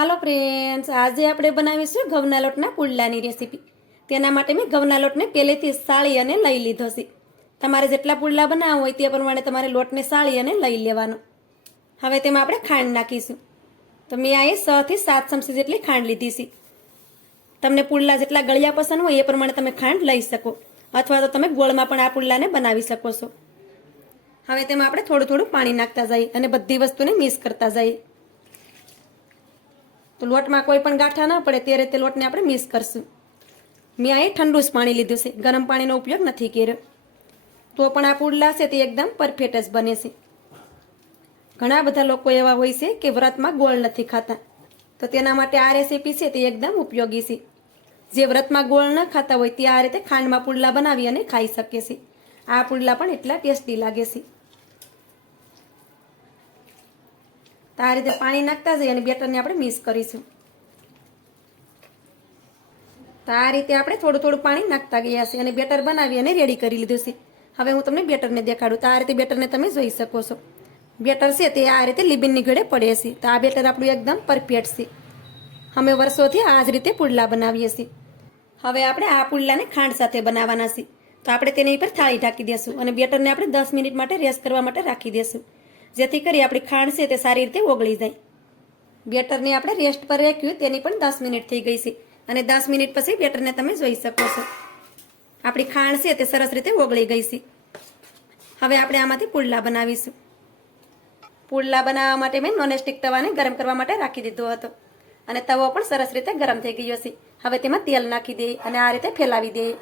હાલો friends, આજે આપણે બનાવીશું ઘઉંના લોટના પુડલાની રેસીપી. તેના માટે મેં ઘઉંના લોટને પહેલેથી સાળી અને લઈ લીધો છે. તમારે જેટલા પુડલા બનાવવા હોય તે પ્રમાણે તમારે લોટને સાળી અને લઈ લેવાનો. હવે તેમાં આપણે ખાંડ નાખીશું. તો મેં અહીં 6 થી 7 ચમચી જેટલી ખાંડ લીધી છે. તમને પુડલા જેટલા ગળ્યા પસંદ હોય એ પ્રમાણે તમે ખાંડ લઈ શકો, અથવા તો તમે ગોળમાં પણ આ પુડલાને બનાવી શકો છો. હવે તેમાં આપણે થોડું થોડું પાણી નાખતા જઈએ અને બધી વસ્તુને મિક્સ કરતા જઈએ. તો લોટમાં કોઈ પણ ગાંઠા ન પડે તે રીતે લોટને આપણે મિક્સ કરશું. મેં અહીં ઠંડુ જ પાણી લીધું છે, ગરમ પાણીનો ઉપયોગ નથી કર્યો. તો પણ આ પુડલા છે તે એકદમ પરફેક્ટ જ બને છે. ઘણા બધા લોકો એવા હોય છે કે વ્રતમાં ગોળ નથી ખાતા, તો તેના માટે આ રેસીપી છે તે એકદમ ઉપયોગી છે. જે વ્રતમાં ગોળ ન ખાતા હોય તે આ રીતે ખાંડમાં પુડલા બનાવી અને ખાઈ શકે છે. આ પુડલા પણ એટલા ટેસ્ટી લાગે છે. તો આ રીતે પાણી નાખતા જઈએ અને બેટરને આપણે મિક્સ કરીશું. તો આ રીતે આપણે થોડું થોડું પાણી નાખતા ગયા છે અને બેટર બનાવી અને રેડી કરી લીધું છે. હવે હું તમને બેટરને દેખાડું. તો આ રીતે બેટરને તમે જોઈ શકો છો. બેટર છે તે આ રીતે લીબીનની ઘડે પડે છે. તો આ બેટર આપણું એકદમ પરફેક્ટ છે. અમે વર્ષોથી આ જ રીતે પુડલા બનાવીએ છીએ. હવે આપણે આ પુડલાને ખાંડ સાથે બનાવવાના છે. તો આપણે તેની ઉપર થાળી ઢાંકી દઈશું અને બેટરને આપણે 10 મિનિટ માટે રેસ્ટ કરવા માટે રાખી દઈશું, જેથી કરી આપણી ખાંડ છે તે સારી રીતે ઓગળી જાય. બેટરને આપણે રેસ્ટ પર રાખ્યું તેની પણ 10 મિનિટ થઈ ગઈ છે અને 10 મિનિટ પછી બેટરને તમે જોઈ શકો છો. આપણી ખાંડ છે તે સરસ રીતે ઓગળી ગઈ છે. હવે આપણે આમાંથી પુડલા બનાવીશું. પુડલા બનાવવા માટે મેં નોનસ્ટિક તવાને ગરમ કરવા માટે રાખી દીધો હતો અને તવો પણ સરસ રીતે ગરમ થઈ ગયો છે. હવે તેમાં તેલ નાખી દઈએ અને આ રીતે ફેલાવી દઈએ.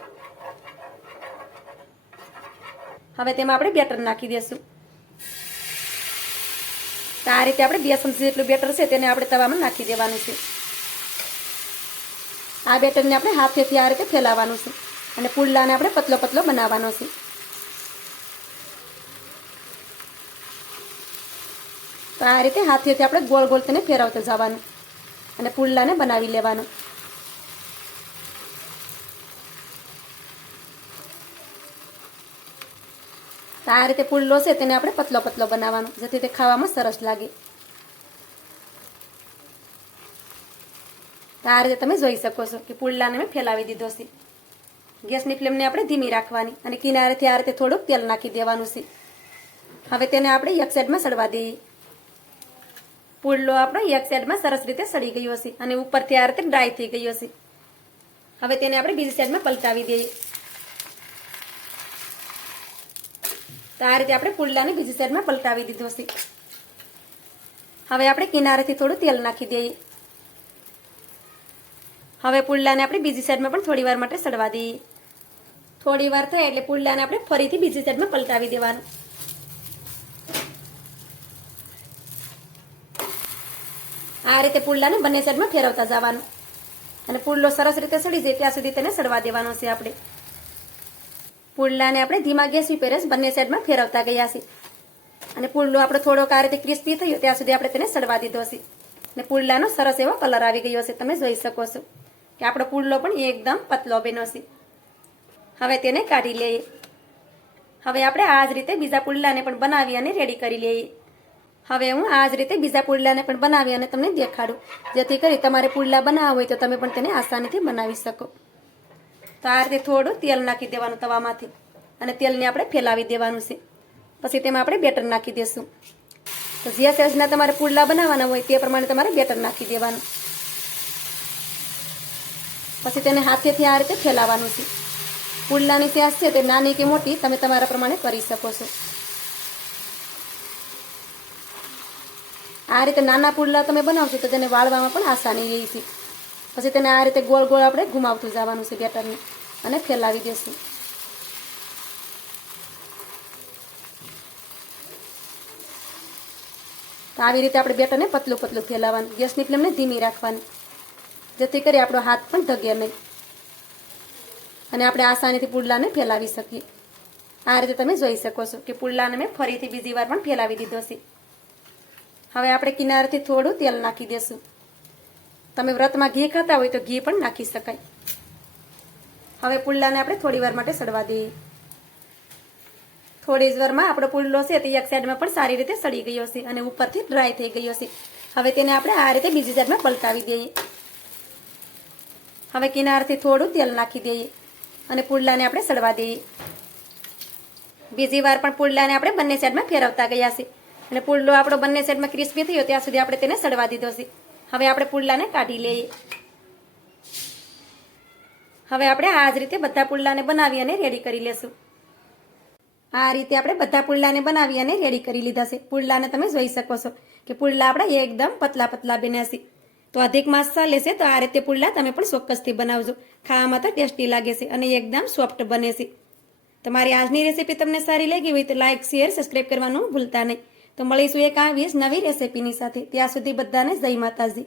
હવે તેમાં આપણે બેટર નાખી દઈશું. તો આ રીતે આપણે 2 ચમચી જેટલું બેટર છે તેને આપણે તવામાં નાખી દેવાનું છે. આ બેટરને આપણે હાથેથી આ રીતે ફેલાવવાનું છે અને પુડલાને આપણે પતલો પતલો બનાવવાનો છે. તો આ રીતે હાથેથી આપણે ગોળ ગોળ તેને ફેરવતા જવાનું અને પુડલાને બનાવી લેવાનું. તો આ રીતે પુડલો છે તેને આપણે પતલો પતલો બનાવવાનો, જેથી તે ખાવામાં સરસ લાગે. તો આ રીતે તમે જોઈ શકો છો કે પુડલાને મેં ફેલાવી દીધો છે. ગેસની ફ્લેમને આપણે ધીમી રાખવાની અને કિનારેથી આ રીતે થોડુંક તેલ નાખી દેવાનું છે. હવે તેને આપણે એક સાઈડમાં સડવા દઈએ. પુડલો આપણો એક સાઈડમાં સરસ રીતે સડી ગયો છે અને ઉપરથી આ રીતે ડ્રાય થઈ ગયો છે. હવે તેને આપણે બીજી સાઈડમાં પલટાવી દઈએ. તો આ રીતે આપણે પુડલાને બીજી સાઈડમાં પલટાવી દીધો છે. હવે આપણે કિનારેથી થોડું તેલ નાખી દઈએ. હવે પુડલાને આપણે બીજી સાઈડમાં પણ થોડી વાર માટે સડવા દઈએ. થોડી વાર થાય એટલે પુડલાને આપણે ફરીથી બીજી સાઈડમાં પલટાવી દેવાનું. આ રીતે પુડલાને બંને સાઈડમાં ફેરવતા જવાનું અને પુડલો સરસ રીતે સડી જાય ત્યાં સુધી તેને સડવા દેવાનો છે. આપણે પુડલાને આપણે ધીમા ગેસ ઉપર જ બંને સાઈડમાં ફેરવતા ગયા છે અને પુડલો આપણો થોડોક આ રીતે ક્રિસ્પી થયો ત્યાં સુધી આપણે તેને સડવા દીધો છે અને પુડલાનો સરસ એવો કલર આવી ગયો છે. તમે જોઈ શકો છો કે આપણો પુડલો પણ એકદમ પતલો બન્યો છે. હવે તેને કાઢી લઈએ. હવે આપણે આ જ રીતે બીજા પુડલાને પણ બનાવી અને રેડી કરી લઈએ. હવે હું આ જ રીતે બીજા પુડલાને પણ બનાવી અને તમને દેખાડું, જેથી કરી તમારે પુડલા બનાવવા હોય તો તમે પણ તેને આસાનીથી બનાવી શકો. તો આ રીતે થોડું તેલ નાખી દેવાનું તવામાંથી અને તેલને આપણે ફેલાવી દેવાનું છે. પછી તેમાં આપણે બેટર નાખી દઈશું. તો જે સાઈઝના તમારે પુડલા બનાવવાના હોય તે પ્રમાણે તમારે બેટર નાખી દેવાનું. પછી તેને હાથેથી આ રીતે ફેલાવવાનું છે. પુડલાની સાઈઝ છે તે નાની કે મોટી તમે તમારા પ્રમાણે કરી શકો છો. આ રીતે નાના પુડલા તમે બનાવશો તો તેને વાળવામાં પણ આસાની રહે છે. પછી તેને આ રીતે ગોળ ગોળ આપણે ઘુમાવતું જવાનું છે બેટરને અને ફેલાવી દેશું. તો આવી રીતે આપણે બેટરને પતલું પતલું ફેલાવવાનું. ગેસની ફ્લેમને ધીમી રાખવાની, જેથી કરી આપણો હાથ પણ ધગે નહીં અને આપણે આસાનીથી પુડલાને ફેલાવી શકીએ. આ રીતે તમે જોઈ શકો છો કે પુડલાને મેં ફરીથી બીજી વાર પણ ફેલાવી દીધો છે. હવે આપણે કિનારેથી થોડું તેલ નાખી દઈશું. તમે વ્રતમાં ઘી ખાતા હોય તો ઘી પણ નાખી શકાય. હવે પુડલાને આપણે થોડી વાર માટે સડવા દઈએ. થોડી જ વારમાં આપણો પુડલો છે તે એક સાઈડમાં પણ સારી રીતે સડી ગયો છે અને ઉપરથી ડ્રાય થઈ ગયો છે. હવે તેને આપણે આ રીતે બીજી સાઈડમાં પલટાવી દઈએ. હવે કિનારથી થોડું તેલ નાખી દઈએ અને પુડલાને આપણે સડવા દઈએ. બીજી વાર પણ પુડલાને આપણે બંને સાઈડમાં ફેરવતા ગયા છે અને પુડલો આપણો બંને સાઈડમાં ક્રિસ્પી થયો ત્યાં સુધી આપણે તેને સડવા દીધો છે. હવે આપણે પુડલાને કાઢી લઈએ. હવે આપણે આ જ રીતે બધા પુડલાને બનાવી અને રેડી કરી લેશું. આ રીતે આપણે બધા પુડલાને બનાવી અને રેડી કરી લીધા છે. પુડલાને તમે જોઈ શકો છો કે પુડલા આપણા એકદમ પતલા પતલા બન્યા છે. તો અધિક માસ ચાલે છે તો આ રીતે પુડલા તમે પણ ચોક્કસથી બનાવજો. ખાવામાં તો ટેસ્ટી લાગે છે અને એકદમ સોફ્ટ બને છે. તમારી આજની રેસીપી તમને સારી લાગી હોય તો લાઇક, શેર, સબસ્ક્રાઈબ કરવાનું ભૂલતા નહીં. તો મળીશું એક આવી જ નવી રેસીપીની સાથે. ત્યાં સુધી બધાને જય માતાજી.